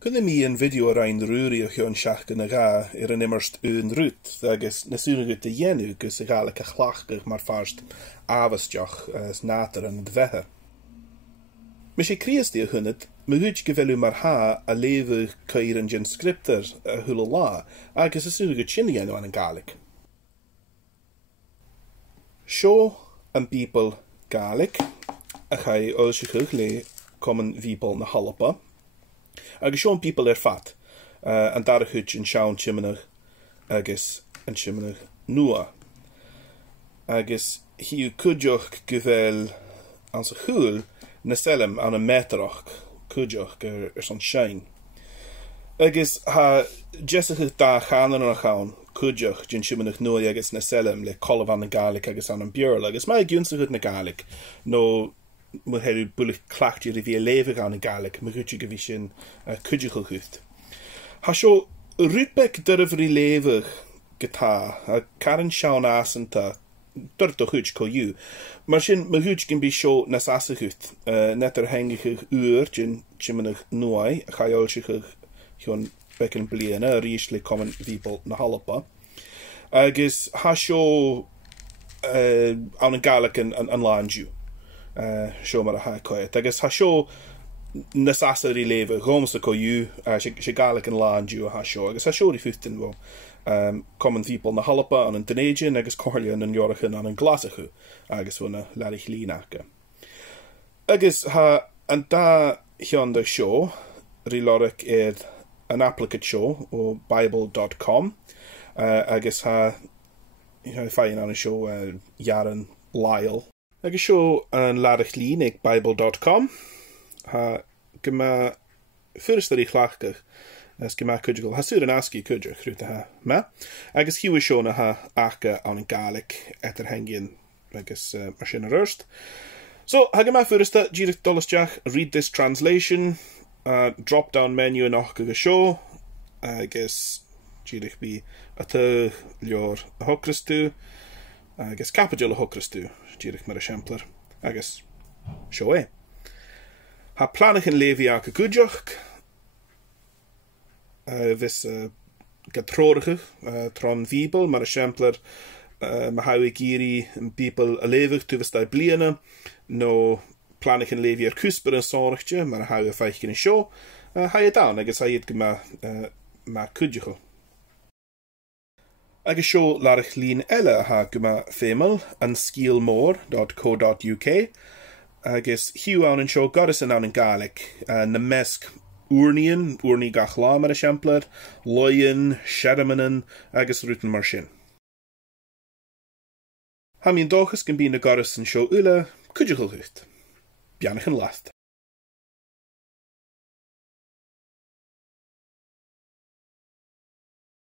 Cynna mi yn fideo urrainn rúri o chion seach yn y ga yn immerst yn rút, agus nasúna gut y jennu gus y gael y chleachdadh mar farst afastioch as nater yn y bheithe. Mae sé criasti a hynnydd, mae hwyd gyfelw mar ha a lefu cair yn gyn scripter a hwyl o la, agus nasúna gut sin jennu an yn Ghàidhlig. Sio yn Bhìoball Ghàidhlig, a chai oilsiachach le common Bhìoball na Hallapa, agus Sean people fat, an dar hwyd yn siawn timanach agus yn timanach nua. Agus hi yw cwdioch gyfel an sa chwyl na selem an y metrach cwdioch son siain. Agus ha jesach da chanan an chawn cwdioch dyn timanach nua agus na selem le colaf an na Ghàidhlig agus an Bhìoball agus mae gynsach na Ghàidhlig no mae herw bwlych clachdadh i fi a lefyg an y Ghàidhlig, mae gwtio gyfi sy'n cwdiachadh hwyd. Ha sio rwydbeg dyrfri lefyg gyda, a carin siawn as yn ta, dyrdo hwyd co yw. Mae sy'n, mae hwyd gyn bi sio nes as y hwyd, net ar hengich yw'r jyn chymynach nwai, a chai oel sy'ch chion bec yn bliana, yr eisle common Bhìoball na Hallapa. Agus ha sio an y Ghàidhlig yn lan yw. Sio mar a ha coet. Agus ha sio nes asar i lefa gomsa co yw, si Ghàidhlig yn lan yw a ha sio. Agus ha sio i ffwtyn fo common Bhìoball na Hallapa an yn dynedian agus corlian yn iorachan an yn glasachw agus fo na làitheil aca. Agus ha an da hion da sio ri lorg an applicant sio o Bhìoball.com agus ha ffain an y sio Iarran làitheil. Agus sio an làitheil ag Bhìoball.com ha gyma ffyrst ar ei chleachdadh as gyma cwdiachadh ha sy'n asgi cwdiach rwyt ha ma agus hiw sio na ha aca an yn Ghàidhlig etter hengin agus mar sy'n ar yrst. So ha gyma ffyrst a gyrich dolysdiach read this translation drop down menu yn och agus sio agus gyrich bi a ty lior a hocrystw agus capital a hocrystw gyrich mar a siampler agus sio ha planach yn lefi ac y gwdiach fys gadrorachach tron Bhìoball mar a siampler ma haw i giri yn Bhìoball a lefach tu fys da bliana no planach yn lefi ar cwsbyr yn sorachtia mar a haw i ffaich gyn y sio ha i dawn agus ha i gyma ma gwdiach agus sio làitheil ela ha gyma femel yn scialmór.co.uk agus hiw awn yn sio goireasan awn yn Ghàidhlig na mesg urrainn, urrainn gach lá mar a siampler, leughadh, shearmannan agus rútain mar sin. Ha mi'n dochas gyn bí na goireasan sio ula cwdiachadh hwyd. Beanach yn last.